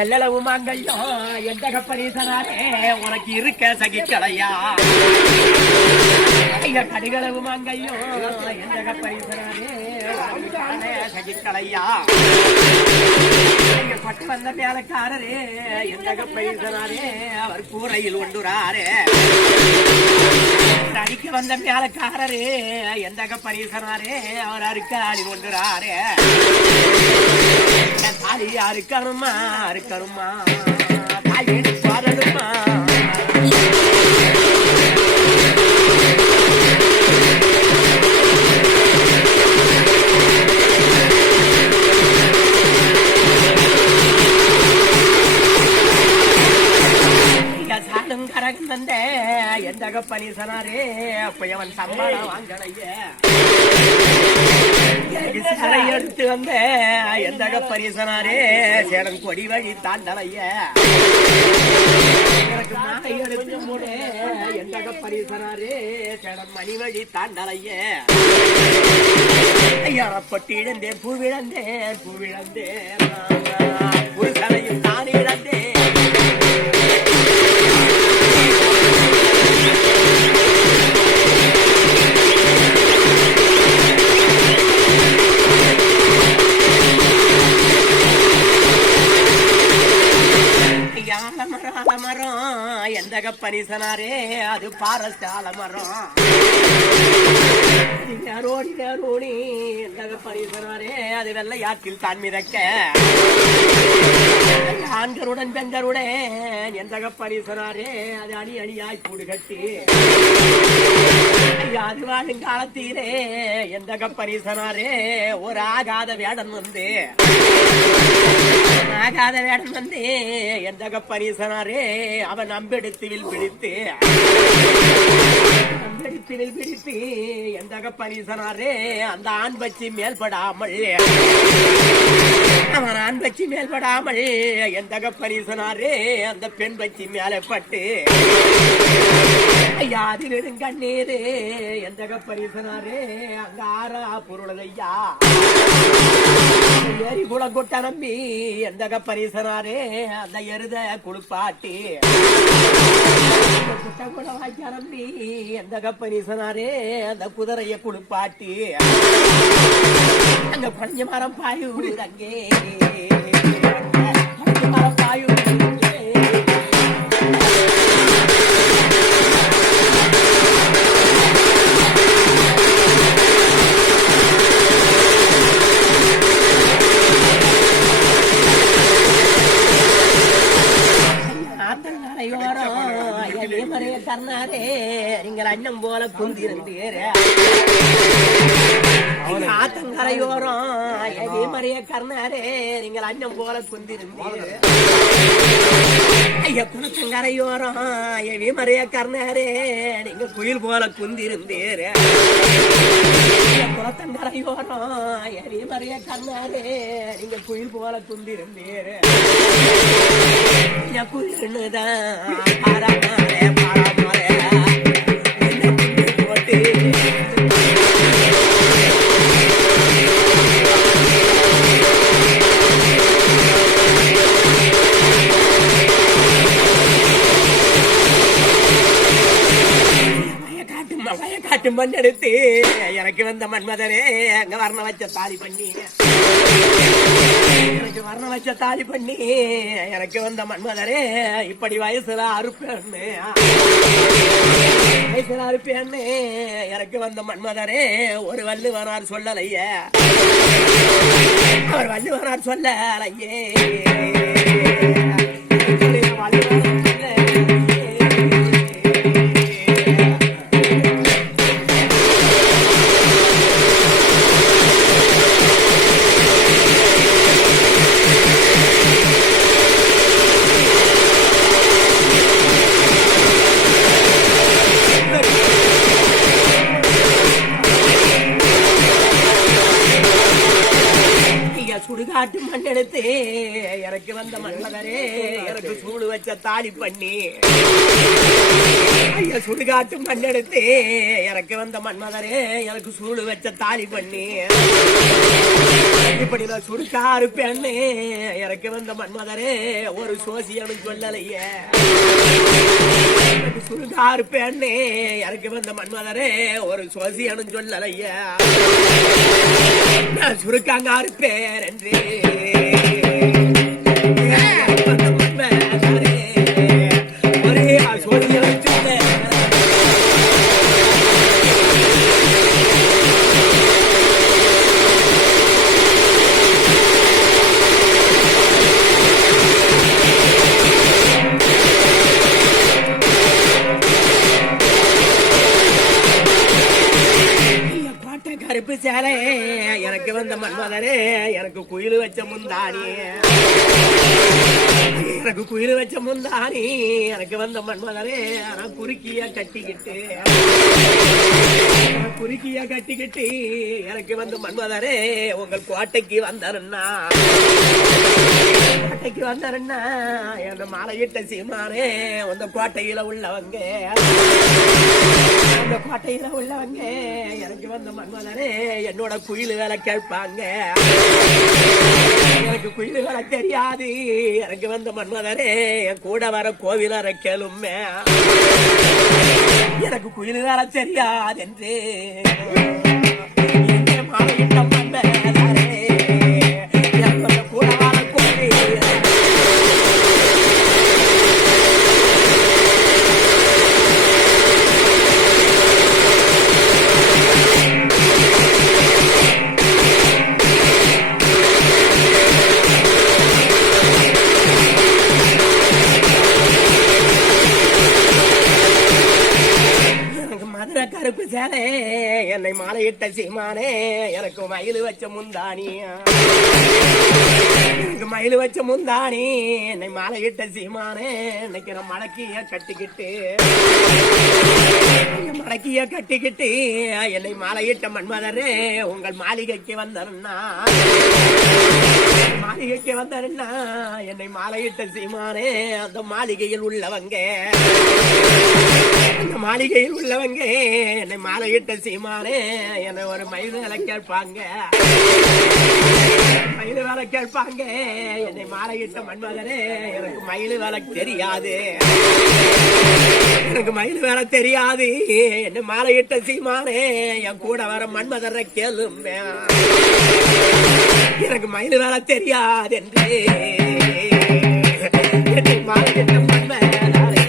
எல்லளவு மாங்கல்யம் எந்த கப்பரீசனாரே உனக்கு இருக்க சகிக்கலையா ஐயா கடிகளவு மாங்கல்யம் எந்த கப்பரீசனாரே சகிக்கலையா பட்டு வந்த மேலக்காரரே எந்த கப்பரீசனாரே அவர் கூரையில் ஒன்றுறாரே அடிக்க வந்த மேலக்காரரே எந்த கப்பரீசனாரே அவர் அறுக்காடி ஒன்றுறாரே தாலியா இருக்கணுமா இருக்கணுமா தாலி பாடணுமா சாலும் கரகம் வந்த எந்த கப்பனீசனாரே அப்பயவன் சம்பாளம் வாங்கலைய சிறை எடுத்து வந்த எந்த கப்பனீசனாரே சேடன் கொடி வழி தாண்டலைய எனக்கு மாலை எடுத்து மூடே எந்த கப்பனீசனாரே சேடன் மணி வழி தாண்டலைய ஐயாப்பட்டு இழந்தேன் பூவிழந்தேன் பூவிழந்தேன் ஒரு சலையும் தான் இழந்தேன் எந்த கப்பனீசனாரே அது பாரஸ்ட் ஆலமரம் ரோடி ரோடி எந்த கப்பனீசனாரே அது வெள்ளையாற்றில் தான் மிதக்க ஆண்களுடன் பெண்களுடன் எந்த கப்பனீசனாரே அது அணி அணியாய் கூடு கட்டி அது வாழும் காலத்திலே எந்த கப்பனீசனாரே ஒரு ஆகாத வேடன் வந்து ஆகாத வேடன் வந்து எந்த கப்பனீசனாரே அவன் அம்பெடுத்துவில் பிடித்து பிடித்து எந்த கப்பனீசனாரே அந்த ஆண் பச்சி மேல்படாமல் அவன் ஆண் பச்சி மேல்படாமல் எந்த கப்பனீசனாரே அந்த பெண் பச்சி மேலே பட்டு ஐயா அது விடும் கண்ணீரு எந்த கப்பனீசனாரே அங்க ஆறா பொருளையா ஏரி குளம் கொட்ட நம்பி எந்த கப்பனீசனாரே அந்த எருத குளிப்பாட்டி குட்ட கூட வாய்க்க நம்பி எந்த கப்பனீசனாரே அந்த குதிரைய குளிப்பாட்டி அங்க பஞ்ச மரம் பாயு அங்கே பஞ்ச மரம் பாயு கர்ணாரே நீங்கள் அண்ணம் போல குந்திருந்தீர ஆத்தங்கரையோரம் மறைய கர்ணாரே நீங்கள் அண்ணம் போல குந்திருந்தீர் ஐயா குணத்தங்கரையோரம் மறைய கர்ணாரே நீங்க குயில் போல குந்திருந்தீர் குளத்தங்கரையோரம் மறைய கர்ணாரே நீங்க குயில் போல குந்திருந்தீர் குயில்னுதான் பாராமாரே பாராமாரே போட்டு காட்டு மண் எடுத்து எனக்கு வந்த மன்மதரே அங்க வர்ண வச்ச தாலி பண்ணி எனக்கு வர்ண வச்ச தாலி பண்ணி எனக்கு வந்த மன்மதரே இப்படி வயசுல அறுப்பேன்னு வயசுல அறுப்பேன்னு எனக்கு வந்த மன்மதரே ஒரு வள்ளுவனார் சொல்லலைய அவர் வள்ளுவனார் சொல்லலையே சுடுகாட்டு மண் எடுத்து எனக்கு வந்த மன்மதரே எனக்கு சூடு வச்ச தாலி பண்ணி ஐயா சுடுகாட்டு மண் எடுத்து எனக்கு வந்த மன்மதரே எனக்கு சூடு வச்ச தாலி பண்ணி இப்படி நான் சுருக்காரு பெண்ணே எனக்கு வந்த மன்மதரே ஒரு சோசியனு சொல்லலையே சுருக்காரு பெண்ணே எனக்கு வந்த மன்மதரே ஒரு சோசியனு சொல்லலையே நான் சுருக்காங்காரு பேர் என்று ஒரே சோசியனு சொல்ல கருப்பு சேலை எனக்கு வந்த மன்மதரே எனக்கு குயில் வச்ச முந்தானி எனக்கு குயில் வச்ச முந்தானி எனக்கு வந்த மன்மதரே நான் குறுக்கிய கட்டிக்கிட்டு எனக்கு வந்து மன்மதரே உங்கள் கோட்டைக்கு வந்தாருன்னா என்ன மாலையிட்ட சீமானே அந்த கோட்டையில உள்ளவங்க எனக்கு வந்த மன்மதரே என்னோட குயில் வேலை கேட்பாங்க எனக்கு குயில் வேலை தெரியாது எனக்கு வந்த மன்மதரே என் கூட வர கோவிலர கேளுமே எனக்கு குயில் வேலை தெரியாது என்று மாலையிட்ட மன்மதரே எனக்கு கூட வர கோவில் கருப்பு சேலை என்னை மாலையிட்ட சீமானே எனக்கு மயில் வச்ச முந்தானி என்னை மாலையிட்ட சீமானே இன்னைக்கு நான் மடக்கிய கட்டிக்கிட்டு என்னை மாலையிட்ட மன்மதரே உங்கள் மாளிகைக்கு வந்தருன்னா என்னை மாலையிட்ட சீமானே அந்த மாளிகையில் உள்ளவங்க என்னை மாலையிட்ட சீமானே என்னை ஒரு மயில் வேலை கேட்பாங்க என்னை மாலையிட்ட மன்மதரே எனக்கு மயில் வேலை தெரியாது என்னை மாலையிட்ட சீமானே என் கூட வர மன்மதரை கேளும் எனக்கு மயில் வேலை தெரியாது என்று என்னை மாலையிட்ட மன்மதரே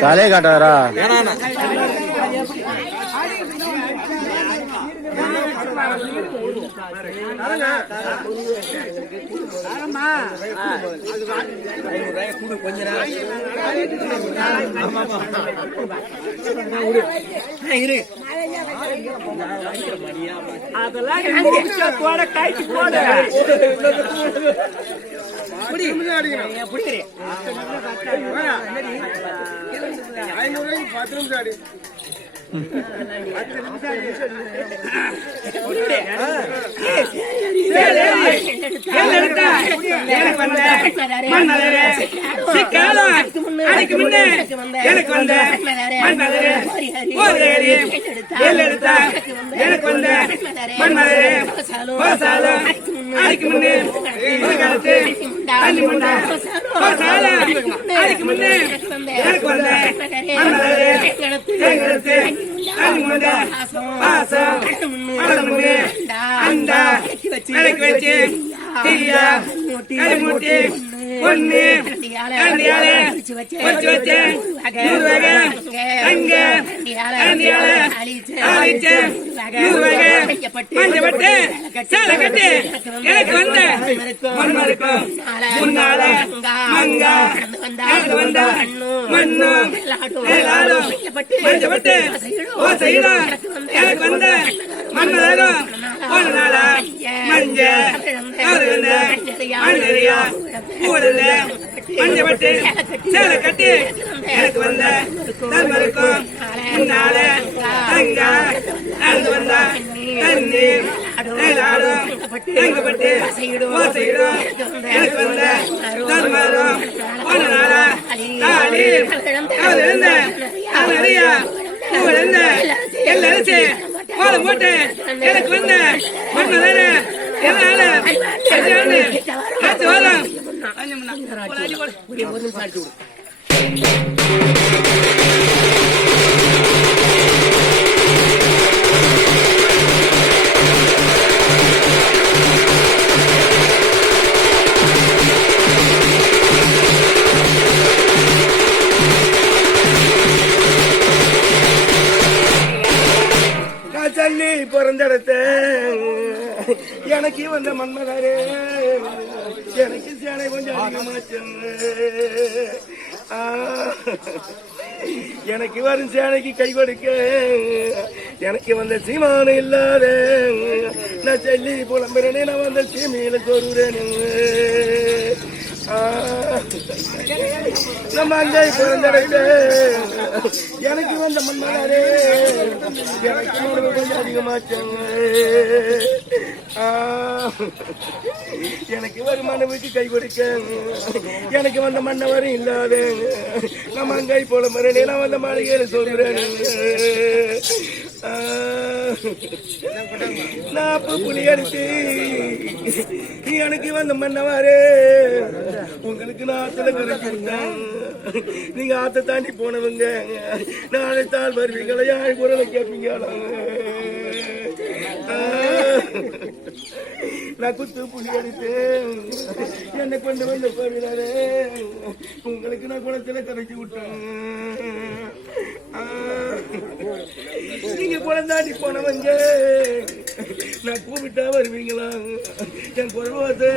தலையை காட்டாரா கொஞ்ச அதெல்லாம் கைக்கு போட எனக்கு பிறந்தெடுத்த எனக்கு வந்த மன்மதாரே எனக்கு சேனை கொஞ்சம் அதிகமாச்சம் எனக்கு வரும் சேனைக்கு கை கொடுக்க எனக்கு வந்த சீமான இல்லாத நான் சொல்லி புலம்புறேனே நான் வந்த சீமையில சொல்றேன் நம்ம அங்கே பிறந்தெடுத்த எனக்கு வந்த மன்மதாரே எனக்கு கொஞ்சம் அதிகமாச்சம் எனக்கு வருமானவுக்கு கை கொடுக்க எனக்கு வந்த மன்னவரும் இல்லாத நம்ம அங்கை போல மரணே நான் வந்த மாளிகையில சொல்றேன் நான் புலி அடிச்சு எனக்கு வந்த மன்னவாரே உங்களுக்கு நான் ஆத்துல கரைச்சி விட்டேன் நீங்க ஆத்த தாண்டி போனவங்க நாளைத்தால் வருவீங்களா யார் குரலை கேட்பீங்களா நான் குத்து புலி அடித்து என்னை கொண்டு வந்து போகிறாரே உங்களுக்கு நான் குளத்துல கரைச்சி விட்டேன் நீங்க குழந்தாண்டி போனவங்க நான் கூப்பிட்டா வருவீங்களா என் குரல்வாச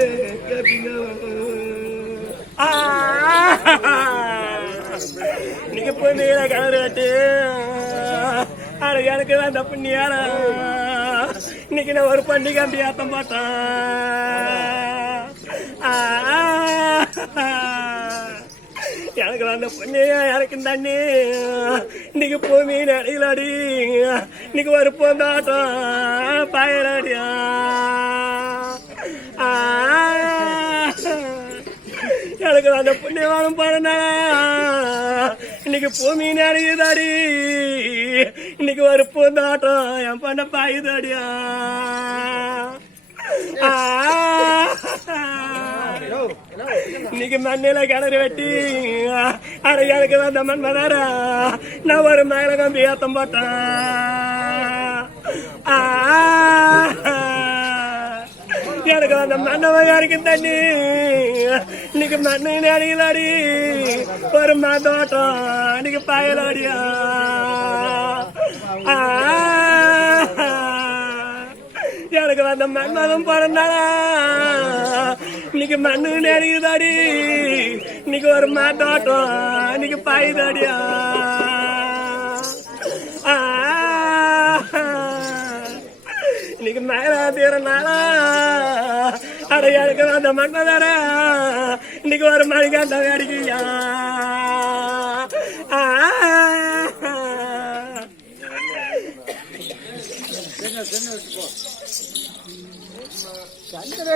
கேட்பீங்களா நீங்க போய் கலராட்டு எனக்கு தான் தப்பு நீயாரா இன்னைக்கு நான் ஒரு பண்டிகை அப்படி ஆத்த மாட்டான் எனக்கு அந்த பொண்ணையா எனக்கு தண்ணி இன்னைக்கு பூமி நடையிலாடி இன்னைக்கு ஒரு பொந்தாட்டம் பயலாடியா எனக்கு அந்த புண்ணியவானம் பாருனா இன்னைக்கு பூமி நடையுதாடி இன்னைக்கு ஒரு பொந்தாட்டம் என் பண்ண பாயுதாடியா இன்னைக்கு மண்ணில கிணறு வெட்டி அரை எனக்கு வந்த மண்மதாரா நான் ஒரு மேல கம்பி ஏத்தம் போட்டேன் எனக்கு வந்த மண்ணவ யாருக்கு தண்ணி இன்னைக்கு மண்ணு அடிக்கலாடி ஒரு மாதோட்டம் இன்னைக்கு பாயலாடியா எனக்கு வந்த மண்மதம் பிறந்தாளா இன்னைக்கு மண்ணு நெறியுதாடி இன்னைக்கு ஒரு மாதோட்டம் இன்னைக்கு பாயுதாடியா இன்னைக்கு மேல தீரனாளா அடையாளுக்கு வந்த மண்மதார இன்னைக்கு ஒரு மணிக்காட்ட அடிக்கியா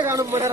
காணும் போட